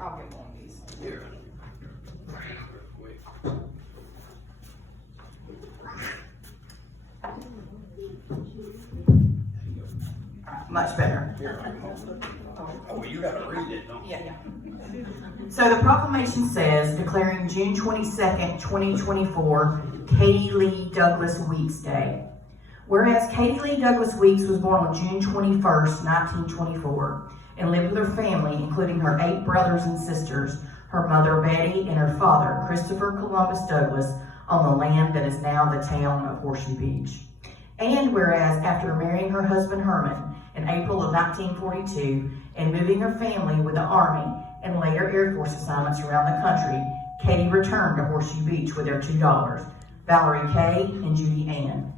I'll get one of these. Here. Much better. Here, oh, well, you gotta read it, don't you? Yeah. So the proclamation says, declaring June 22nd, 2024, Katie Lee Douglas Weeks Day. Whereas Katie Lee Douglas Weeks was born on June 21st, 1924, and lived with her family, including her 8 brothers and sisters, her mother Betty, and her father, Christopher Columbus Douglas, on the land that is now the town of Horseshoe Beach. And whereas after marrying her husband Herman in April of 1942 and moving her family with the Army and later Air Force assignments around the country, Katie returned to Horseshoe Beach with their 2 daughters, Valerie Kay and Judy Ann,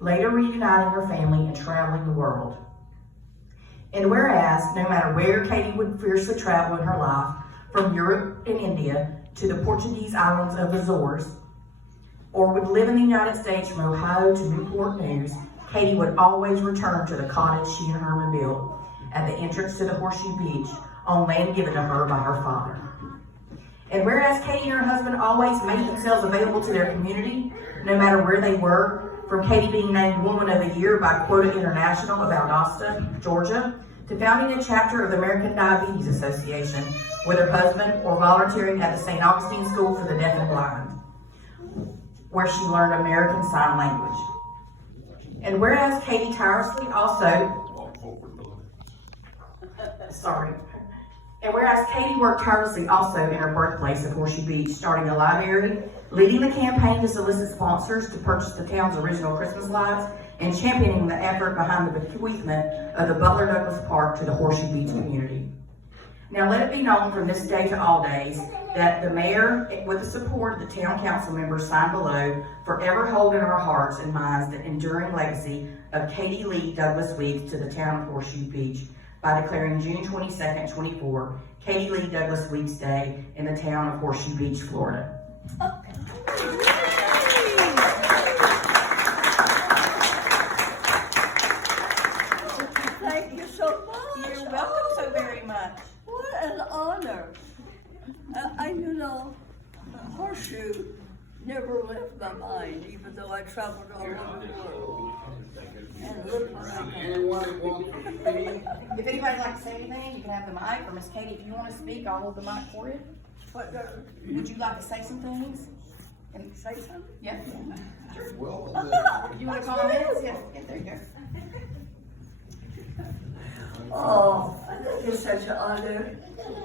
later reuniting her family and traveling the world. And whereas no matter where Katie would fiercely travel in her life, from Europe and India to the Portuguese islands of Azores, or would live in the United States from Ohio to Newport News, Katie would always return to the cottage she and Herman built at the entrance to the Horseshoe Beach on land given to her by her father. And whereas Katie and her husband always made themselves available to their community, no matter where they were, from Katie being named Woman of the Year by Quota International of Valdosta, Georgia, to founding a chapter of the American Diabetes Association with her husband, or volunteering at the St. Augustine School for the Deaf and Blind, where she learned American Sign Language. And whereas Katie tirelessly And whereas Katie worked tirelessly also in her birthplace of Horseshoe Beach, starting a library, leading the campaign to solicit sponsors to purchase the town's original Christmas lights, and championing the effort behind the bequeathment of the Butler Douglas Park to the Horseshoe Beach community. Now let it be known from this day to all days that the mayor, with the support of the town council members signed below, forever hold in our hearts and minds the enduring legacy of Katie Lee Douglas Weeks to the town of Horseshoe Beach by declaring June 22nd, 24, Katie Lee Douglas Weeks Day in the town of Horseshoe Beach, Florida. Thank you so much. You're welcome so very much. What an honor. Horseshoe never left my mind, even though I traveled all over the world. And look around. Anyone want to speak? If anybody'd like to say anything, you can have the mic, or Miss Katie, if you want to speak, I'll hold the mic for you. What, Would you like to say some things? and say something? Yeah. Well, You want to comment? Yeah, there you go. Oh, it's such an honor,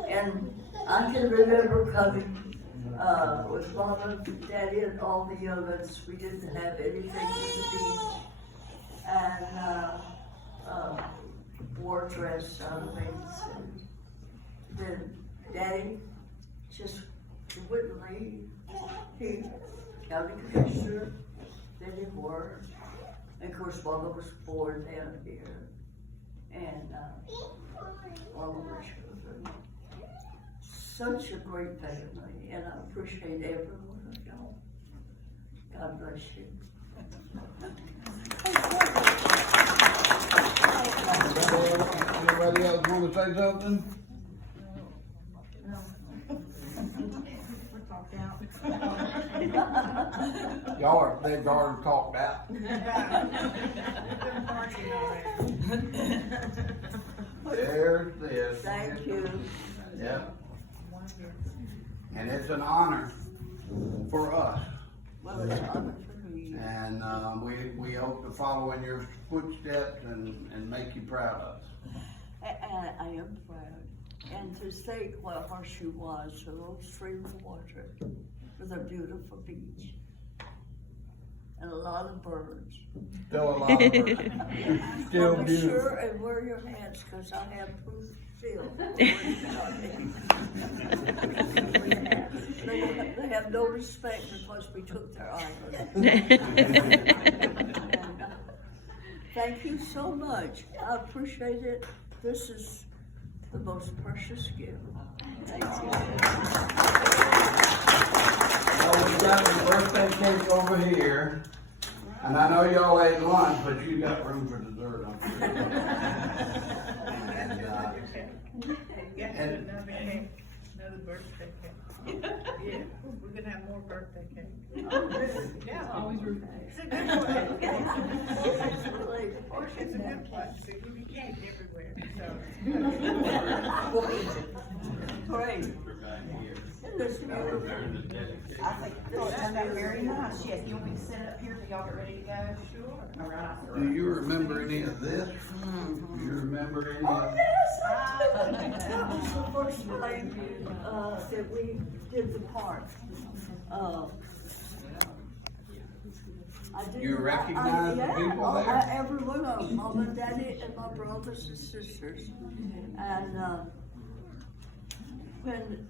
and I can remember coming with Mama, Daddy, and all the others. We didn't have anything to the beach, and wore dress outfits, and then Daddy just wouldn't leave. He county commissioner, then he worked, and of course Mama was born down here. And all of our children. Such a great family, and I appreciate every one of y'all. God bless you. Anybody else want to say something? They've already talked out. There's this. Thank you. Yep. And it's an honor for us. Well, it's an honor for me. And we hope to follow in your footsteps and make you proud of us. I am proud. And to think what Horseshoe was, a little stream of water with a beautiful beach. And a lot of birds. Still a lot of birds. Still Well, be beautiful. sure and wear your hats, because I have proof still. They have no respect because we took their island. Thank you so much. I appreciate it. This is the most precious gift. Thank you. Well, we got the birthday cake over here. And I know y'all ate lunch, but you got room for dessert, I'm sure. birthday cake. Yeah, we're gonna have more birthday cake. Yeah, Always root. it's a good one. Really, It's a good one, so you can cake everywhere, so. great. Isn't this beautiful? I think it turned out very nice. Yes, you want me to set it up here till y'all get ready to go? Sure. All right. Do you remember any of this? Do you remember any Oh, of it? yes, I do. That was the first time, that we did the park. I did. You recognize the people there? Every one of them, mom and daddy and my brothers and sisters. And, when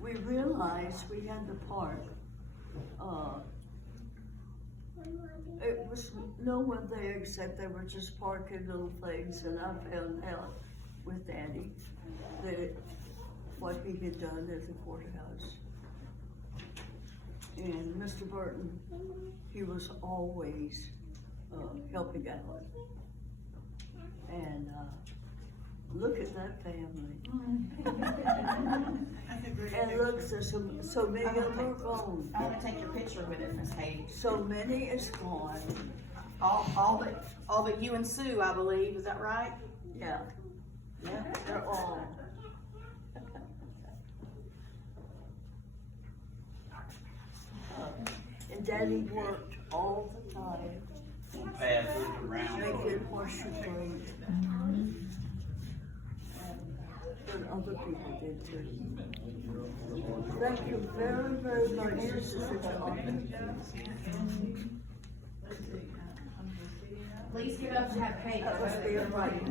we realized we had the park, it was no one there except they were just parking little things, and I found out with Daddy that what he had done at the courthouse. And Mr. Burton, he was always helping out. And look at that family. And look, there's so many of them are gone. I want to take your picture with it, Miss Katie. So many is gone. All but you and Sue, I believe. Is that right? Yeah, Yeah. they're all. And Daddy worked all the time, Pass it around. making horseshoe blades. And other people did too. Thank you very, very much. This is such an honor. Please get up and have cake. That was being right.